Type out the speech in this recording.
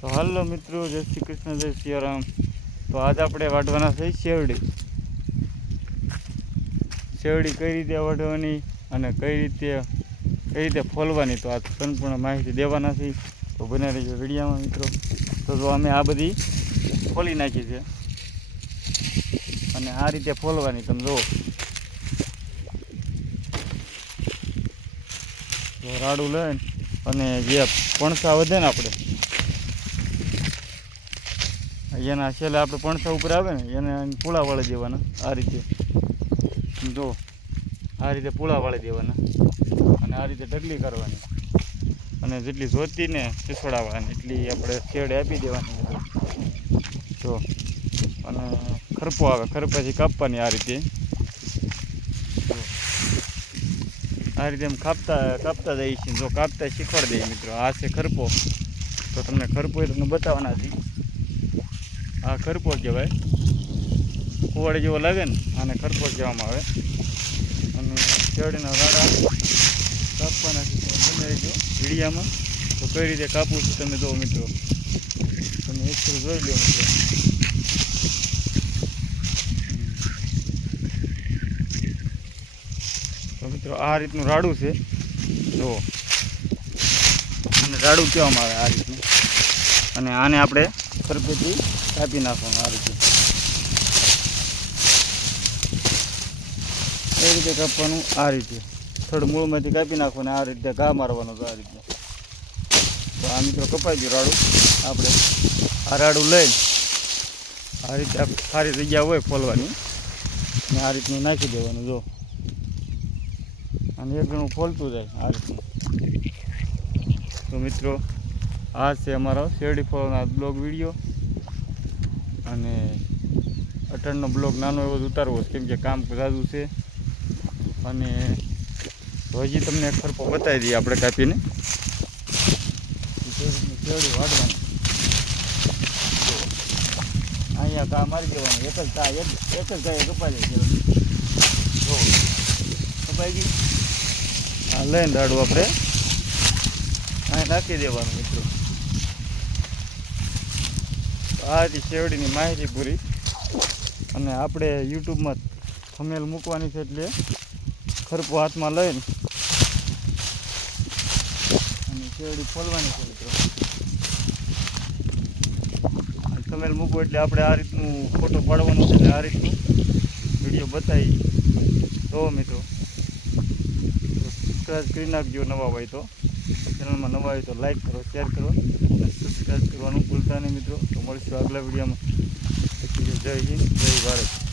તો હાલો મિત્રો, જય શ્રી કૃષ્ણ, જય સિયારામ તો આજ આપણે વાટવાના થઈ શેરડી. શેરડી કઈ રીતે વાટવાની અને કઈ રીતે કઈ રીતે ફોલવાની તો આ સંપૂર્ણ માહિતી દેવાના છે. તો બને રહીજો વિડીયામાં મિત્રો. તો જો અમે આ બધી ફોલી નાખી છે. અને આ રીતે ફોલવાની તમે જુઓ. રાડું લઈને અને જે પણસા વધે ને આપણે એના છેલ્લે આપણે પણસા ઉપર આવે ને, એને પૂળા વાળી દેવાના, આ રીતે. જો, આ રીતે પૂળા વાળી દેવાના. અને આ રીતે ઢગલી કરવાની. અને જેટલી જોતી ને સિસોડાવવાની એટલી આપણે શેડ આપી દેવાની. જો, અને ખરપો આવે ખરપાથી કાપવાની આ રીતે. આ રીતે એમ કાપતા કાપતા જઈએ છીએ. જો કાપતા શીખવાડી દઈએ મિત્રો, આ છે ખરપો. તો તમને ખરપો એ તમને બતાવવાના છે આ ખરપો કહેવાય. કુવાડ જેવો લાગે ને, આને ખરપો કહેવામાં આવે. અને શેરડીના રાડા કાપવાના તો બને રહેજો વીડિયામાં. તો કઈ રીતે કાપવું છે તમે જુઓ મિત્રો. તમે એક જોઈ લો મિત્રો. તો મિત્રો, આ રીતનું રાડું છે. જુઓ. અને રાડું કહેવામાં આવે આ રીતનું. અને આને આપણે ખરપેથી કાપી નાખવાનું આ રીતે એ રીતે કાપવાનું આ રીતે થોડું મૂળમાંથી કાપી નાખવાનું આ રીતે ઘા મારવાનો આ રીતે તો આ મિત્રો કપાઈ ગયું રાડું આપણે આ રાડું લઈને આ રીતે સારી જગ્યા હોય ફોલવાની ને આ રીતનું નાખી દેવાનું જો અને એક ઘણું ફોલતું જાય આ રીતનું તો મિત્રો આ છે અમારો શેરડી ફળોના બ્લોગ વીડિયો. અને અટણનો બ્લોગ નાનો એવો જ ઉતારવો કેમ કે કામ ઝાઝું છે. અને હજી તમને ખરપો બતાવી દઈએ આપણે કાપીને. શેરડી વાળવાની અહીંયા કા મારી દેવાનું, એક જ કા એક જ ઘા કપાઈ જાય કપાઈ ગઈ. આ લઈને દાડું આપણે અહીં નાખી દેવાનું મિત્રો. આ હતી શેવડીની માહિતી પૂરી. અને આપણે યુટ્યુબમાં થમેલ મૂકવાની છે એટલે ખરપો હાથમાં લઈને અને શેરડી ફોલવાની છે મિત્રો. થમેલ મૂકવું એટલે આપણે આ રીતનું ફોટો પાડવાનો છે એટલે આ રીતનું વીડિયો બતાવી. તો મિત્રો. સબસ્ક્રાઈબ કરી નાખજો નવા હોય તો. ચેનલમાં નવા હોય તો લાઈક કરો શેર કરો અને સબસ્ક્રાઈબ કરવાનું ભૂલતા નહીં મિત્રો. તો મળીશું આગલા વિડીયોમાં. જય હિન્દ, જય ભારત.